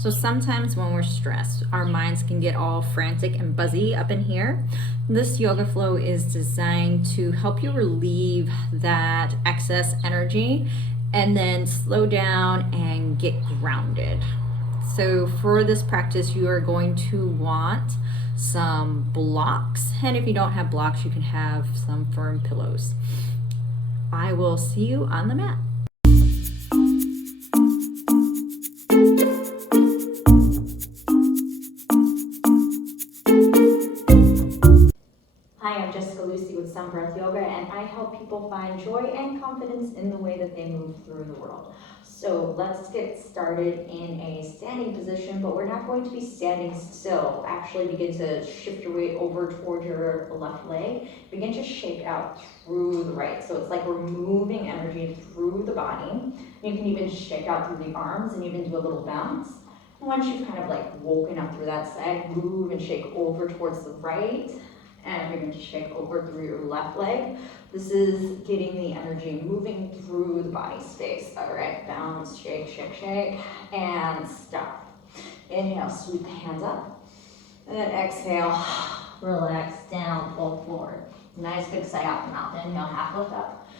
So sometimes when we're stressed, our minds can get all frantic and buzzy up in here. This yoga flow is designed to help you relieve that excess energy and then slow down and get grounded. So for this practice, you are going to want some blocks, and if you don't have blocks, you can have some firm pillows. I will see you on the mat. Hi, I'm Jessica Lucy with Sun Breath Yoga, and I help people find joy and confidence in the way that they move through the world. So let's get started in a standing position, but we're not going to be standing still. Actually begin to shift your weight over toward your left leg. Begin to shake out through the right. So it's like we're moving energy through the body. You can even shake out through the arms and even do a little bounce. Once you've kind of like woken up through that side, move and shake over towards the right. And begin to shake over through your left leg. This is getting the energy moving through the body space. All right, bounce, shake, shake, shake, and stop. Inhale, sweep the hands up. And then exhale, relax down, fold forward. Nice big sigh out the mouth. Inhale, half lift up.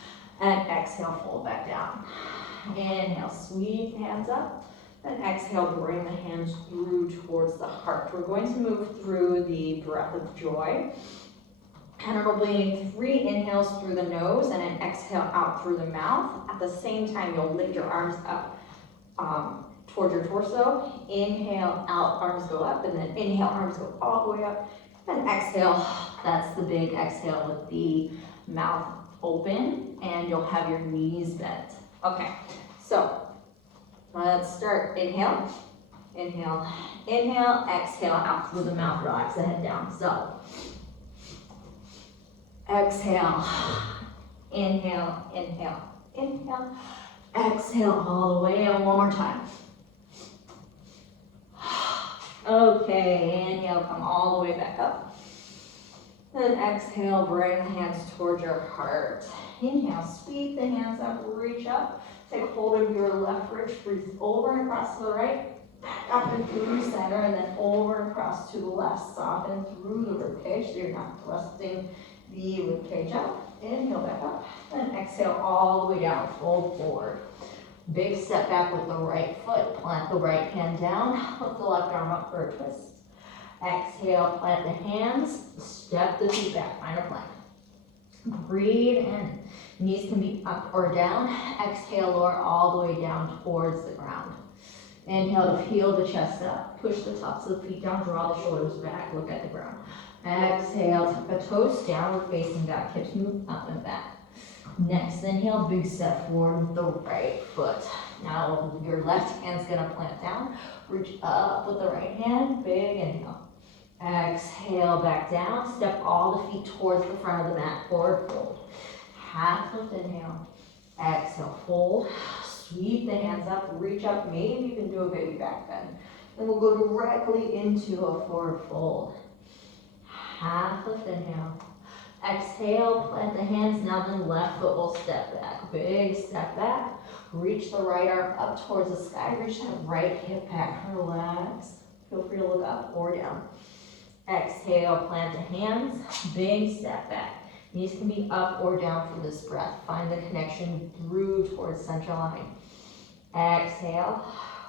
And exhale, fold back down. Inhale, sweep the hands up. Then exhale, bring the hands through towards the heart. We're going to move through the breath of joy. And it'll be 3 inhales through the nose and an exhale out through the mouth. At the same time, you'll lift your arms up towards your torso. Inhale, out, arms go up, and then inhale, arms go all the way up. And exhale, that's the big exhale with the mouth open, and you'll have your knees bent. Okay, so let's start. Inhale, inhale, inhale, exhale out through the mouth, relax the head down. So, exhale, inhale, inhale, inhale, exhale all the way, and one more time. Okay, inhale, come all the way back up. Then exhale, bring the hands towards your heart. Inhale, sweep the hands up, reach up. Take hold of your left wrist, breathe over and across to the right, back up and through center, and then over and across to the left. Soften through the ribcage so you're not thrusting the ribcage up. Inhale back up, and exhale all the way down, fold forward. Big step back with the right foot, plant the right hand down, lift the left arm up for a twist. Exhale, plant the hands, step the feet back, find a plank. Breathe in. Knees can be up or down. Exhale, lower all the way down towards the ground. Inhale to peel the chest up. Push the tops of the feet down. Draw the shoulders back. Look at the ground. Exhale, tuck the toes, downward facing back. Hips move up and back. Next, inhale, big step forward with the right foot. Now your left hand's gonna plant down. Reach up with the right hand. Big inhale. Exhale, back down. Step all the feet towards the front of the mat. Forward fold. Half lift, inhale. Exhale, fold. Sweep the hands up, reach up. Maybe you can do a baby back bend. Then we'll go directly into a forward fold. Half lift, inhale. Exhale, plant the hands. Now the left foot will step back. Big step back. Reach the right arm up towards the sky. Reach that right hip back. Relax. Feel free to look up or down. Exhale, plant the hands. Big step back. Knees can be up or down for this breath. Find the connection through towards center line. Exhale.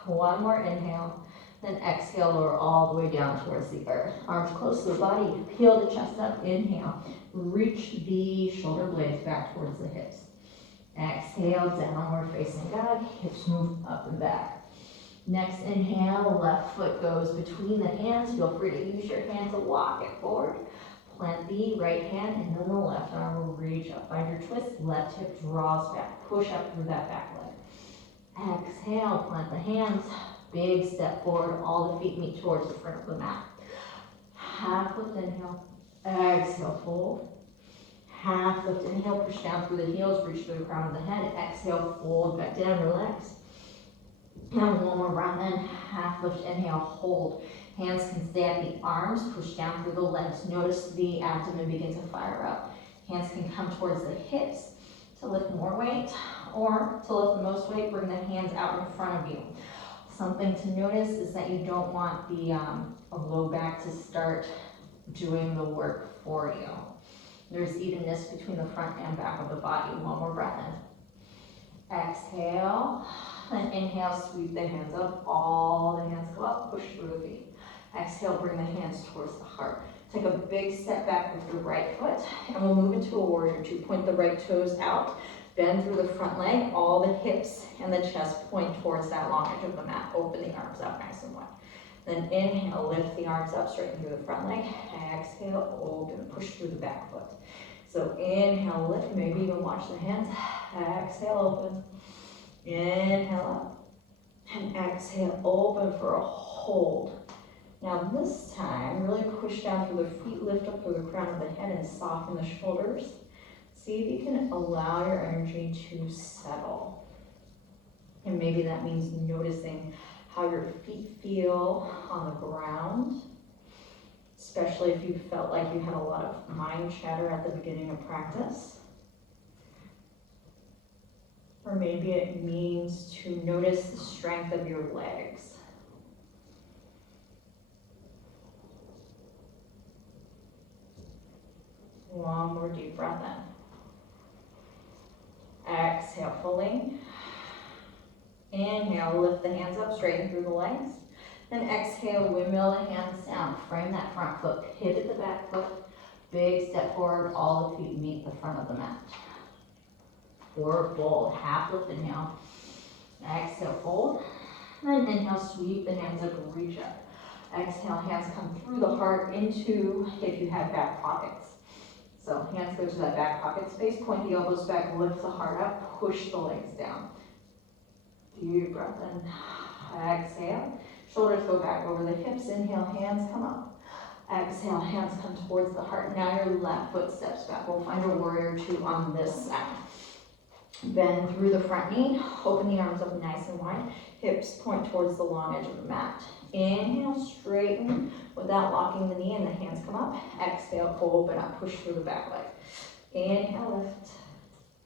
One more inhale. Then exhale, lower all the way down towards the earth. Arms close to the body. Peel the chest up. Inhale. Reach the shoulder blades back towards the hips. Exhale, downward facing dog. Hips move up and back. Next inhale, left foot goes between the hands. Feel free to use your hand to walk it forward. Plant the right hand and then the left arm will reach up. Find your twist. Left hip draws back. Push up through that back leg. Exhale, plant the hands. Big step forward. All the feet meet towards the front of the mat. Half lift, inhale. Exhale, fold. Half lift, inhale. Push down through the heels. Reach through the crown of the head. Exhale, fold back down. Relax. And one more round then. Half lift, inhale, hold. Hands can stay at the arms, push down through the legs. Notice the abdomen begin to fire up. Hands can come towards the hips to lift more weight, or to lift the most weight, bring the hands out in front of you. Something to notice is that you don't want the low back to start doing the work for you. There's evenness between the front and back of the body. One more breath in. Exhale, and inhale, sweep the hands up. All the hands go up, push through the feet. Exhale, bring the hands towards the heart. Take a big step back with your right foot, and we'll move into a warrior two. Point the right toes out, bend through the front leg, all the hips and the chest point towards that long edge of the mat. Open the arms up nice and wide. Then inhale, lift the arms up, straighten through the front leg. Exhale, open, push through the back foot. So inhale, lift, maybe even watch the hands. Exhale, open. Inhale up. And exhale, open for a hold. Now this time, really push down through the feet, lift up through the crown of the head and soften the shoulders. See if you can allow your energy to settle. And maybe that means noticing how your feet feel on the ground, especially if you felt like you had a lot of mind chatter at the beginning of practice. Or maybe it means to notice the strength of your legs. One more deep breath in. Exhale fully. Inhale, lift the hands up, straighten through the legs. Then exhale, windmill the hands down. Frame that front foot, pivot the back foot. Big step forward, all the feet meet the front of the mat. Forward fold, half lift, inhale. Exhale, fold. Then inhale, sweep the hands up, reach up. Exhale, hands come through the heart into, if you have back pockets. So hands go to that back pocket space, point the elbows back, lift the heart up, push the legs down. Deep breath in. Exhale. Shoulders go back over the hips. Inhale, hands come up. Exhale, hands come towards the heart. Now your left foot steps back. We'll find a warrior two on this side. Bend through the front knee. Open the arms up nice and wide. Hips point towards the long edge of the mat. Inhale, straighten without locking the knee and the hands come up. Exhale, open up, push through the back leg. Inhale, lift.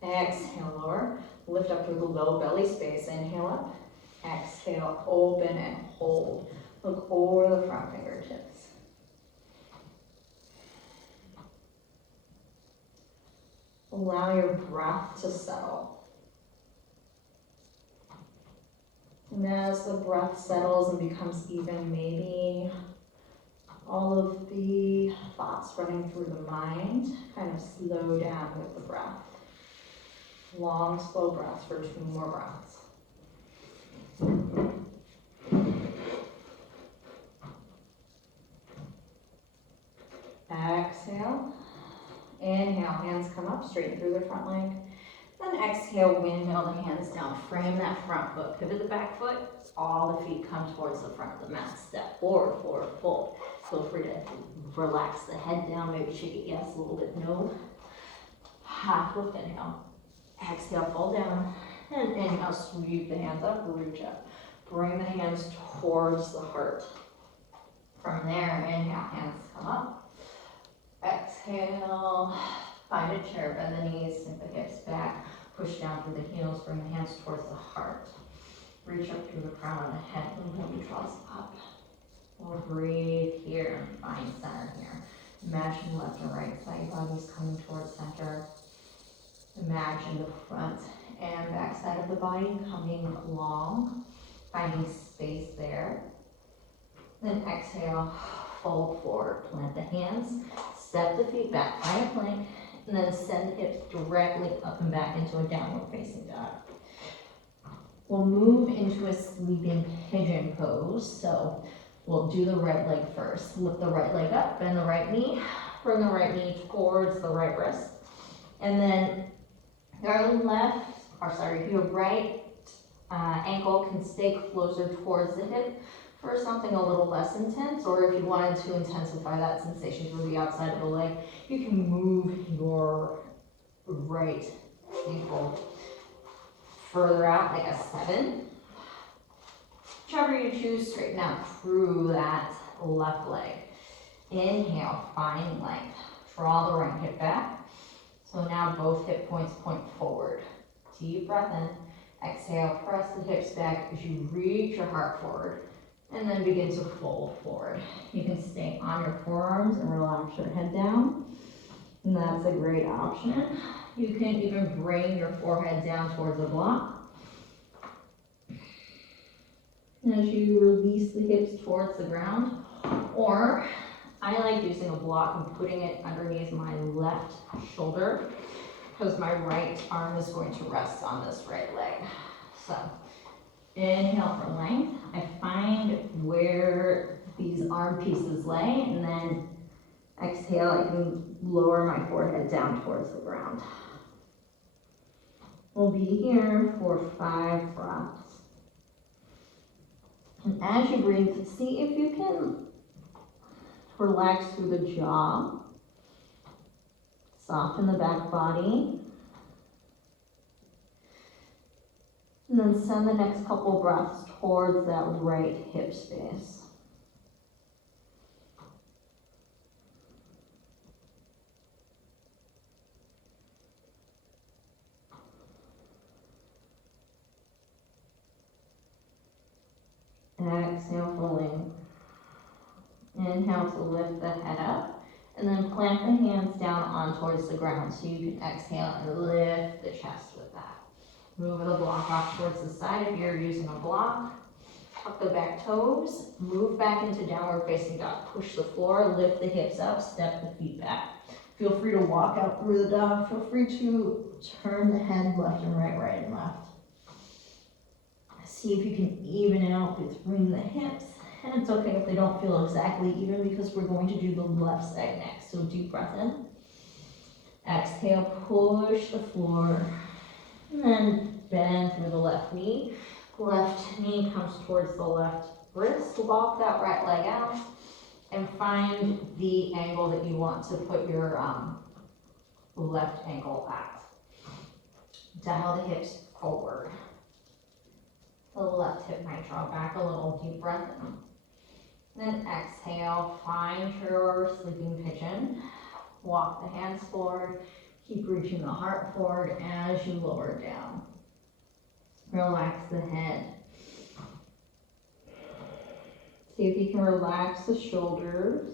Exhale, lower. Lift up through the low belly space. Inhale up. Exhale, open and hold. Look over the front fingertips. Allow your breath to settle. And as the breath settles and becomes even, maybe all of the thoughts running through the mind kind of slow down with the breath. Long, slow breaths for 2 more breaths. Exhale. Inhale, hands come up, straighten through the front leg. Then exhale, windmill the hands down. Frame that front foot, pivot the back foot. All the feet come towards the front of the mat. Step forward, forward, fold. Feel free to relax the head down, maybe shake it yes, a little bit no. Half lift, inhale. Exhale, fold down. And inhale, sweep the hands up, reach up. Bring the hands towards the heart. From there, inhale, hands come up. Exhale, find a chair, bend the knees, sink the hips back, push down through the heels, bring the hands towards the heart. Reach up through the crown of the head, and the draws up. Or breathe here and find center here. Imagine left and right side bodies coming towards center. Imagine the front and back side of the body coming long, finding space there. Then exhale, fold forward, plant the hands, step the feet back, find a plank, and then send the hips directly up and back into a downward facing dog. We'll move into a sleeping pigeon pose. So we'll do the right leg first. Lift the right leg up, bend the right knee, bring the right knee towards the right wrist. And then your right ankle can stay closer towards the hip for something a little less intense, or if you wanted to intensify that sensation through the outside of the leg, you can move your right ankle further out, like a 7. Whichever you choose, straighten out through that left leg. Inhale, find length. Draw the right hip back. So now both hip points point forward. Deep breath in. Exhale, press the hips back as you reach your heart forward, and then begin to fold forward. You can stay on your forearms and relax your head down, and that's a great option. You can even bring your forehead down towards the block. And as you release the hips towards the ground, or I like using a block and putting it underneath my left shoulder because my right arm is going to rest on this right leg. So inhale for length. I find where these arm pieces lay, and then exhale, I can lower my forehead down towards the ground. We'll be here for 5 breaths. And as you breathe, see if you can relax through the jaw, soften the back body, and then send the next couple breaths towards that right hip space. Exhale for length. Inhale to lift the head up, and then plant the hands down on towards the ground so you can exhale and lift the chest with that. Move the block off towards the side if you're using a block. Tuck the back toes, move back into downward facing dog. Push the floor, lift the hips up, step the feet back. Feel free to walk out through the dog. Feel free to turn the head left and right, right and left. See if you can even out between the hips. And it's okay if they don't feel exactly even because we're going to do the left side next. So deep breath in. Exhale, push the floor. And then bend through the left knee. Left knee comes towards the left wrist. Walk that right leg out. And find the angle that you want to put your left ankle at. Dial the hips forward. The left hip might draw back a little. Deep breath in. Then exhale, find your sleeping pigeon. Walk the hands forward. Keep reaching the heart forward as you lower down. Relax the head. See if you can relax the shoulders.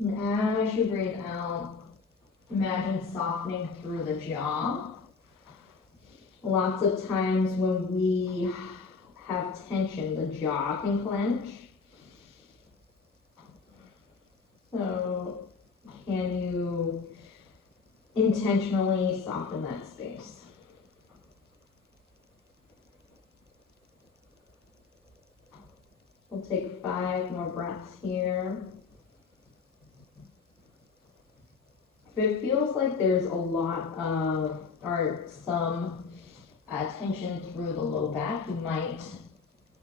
And as you breathe out, imagine softening through the jaw. Lots of times when we have tension, the jaw can clench. So can you intentionally soften that space? We'll take 5 more breaths here. If it feels like there's a lot of, or some tension through the low back, you might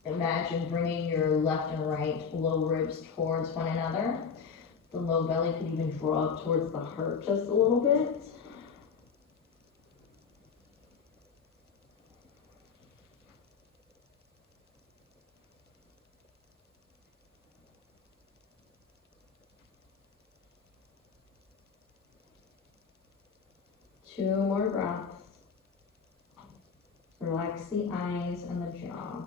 imagine bringing your left and right low ribs towards one another. The low belly could even draw up towards the heart just a little bit. Two more breaths. Relax the eyes and the jaw.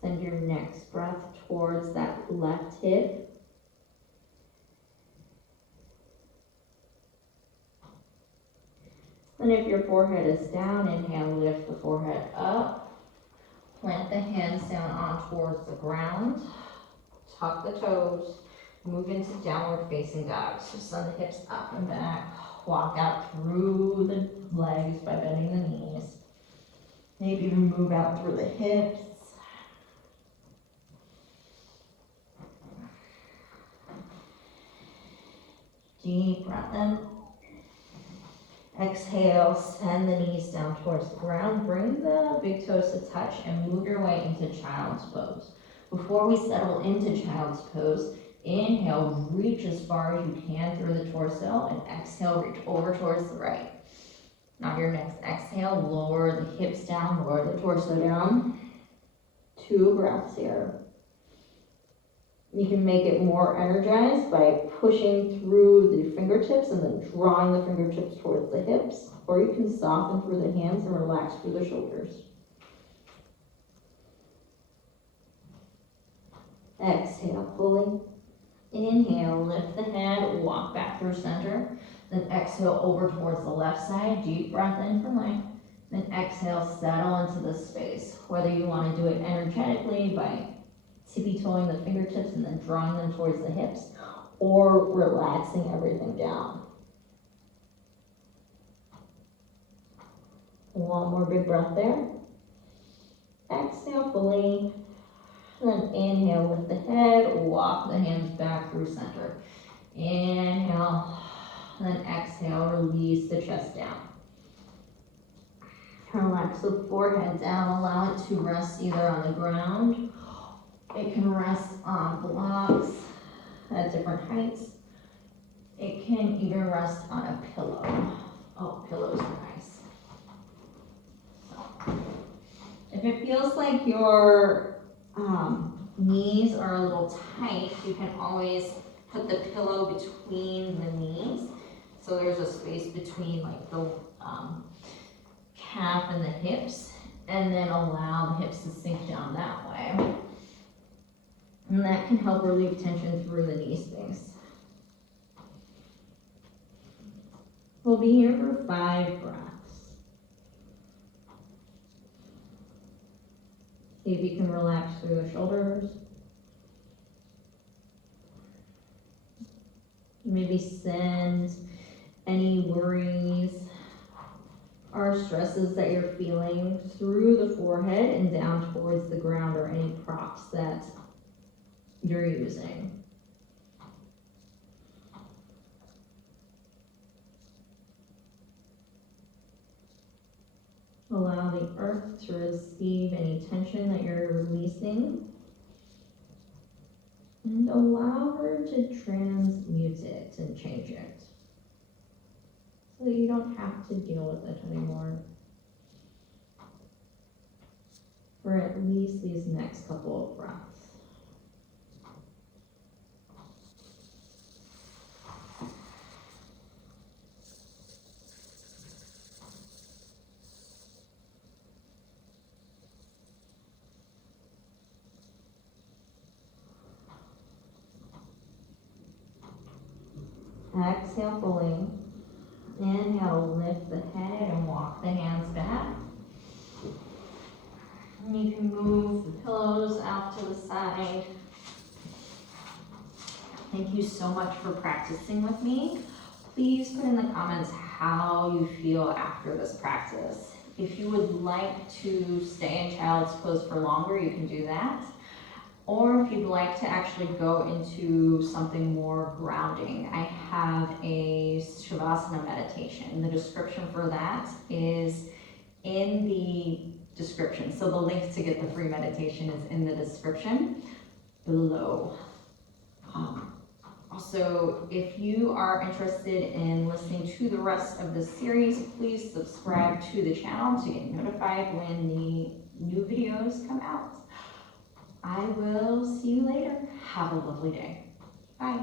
Send your next breath towards that left hip. And if your forehead is down, inhale, lift the forehead up. Plant the hands down on towards the ground. Tuck the toes. Move into downward facing dog. So send the hips up and back. Walk out through the legs by bending the knees. Maybe even move out through the hips. Deep breath in. Exhale, send the knees down towards the ground. Bring the big toes to touch and move your way into child's pose. Before we settle into child's pose, inhale, reach as far as you can through the torso, and exhale, reach over towards the right. Now your next exhale, lower the hips down, lower the torso down. 2 breaths here. You can make it more energized by pushing through the fingertips and then drawing the fingertips towards the hips, or you can soften through the hands and relax through the shoulders. Exhale fully. Inhale, lift the head, walk back through center. Then exhale over towards the left side. Deep breath in for length. Then exhale, settle into the space. Whether you want to do it energetically by tippy-toeing the fingertips and then drawing them towards the hips, or relaxing everything down. One more big breath there. Exhale fully. Then inhale, lift the head, walk the hands back through center. Inhale, then exhale, release the chest down. Relax the forehead down, allow it to rest either on the ground. It can rest on blocks at different heights. It can even rest on a pillow. Oh, pillows are nice. So, if it feels like your knees are a little tight, you can always put the pillow between the knees. So there's a space between like the calf and the hips, and then allow the hips to sink down that way. And that can help relieve tension through the knee space. We'll be here for 5 breaths. See if you can relax through the shoulders. Maybe send any worries or stresses that you're feeling through the forehead and down towards the ground or any props that you're using. Allow the earth to receive any tension that you're releasing, and allow her to transmute it and change it so that you don't have to deal with it anymore for at least these next couple of breaths. Exhale fully. Inhale, lift the head and walk the hands back. And you can move the pillows out to the side. Thank you so much for practicing with me. Please put in the comments how you feel after this practice. If you would like to stay in child's pose for longer, you can do that. Or if you'd like to actually go into something more grounding, I have a Savasana meditation. The description for that is in the description. So the link to get the free meditation is in the description below. Also, if you are interested in listening to the rest of the series, please subscribe to the channel to get notified when the new videos come out. I will see you later. Have a lovely day. Bye.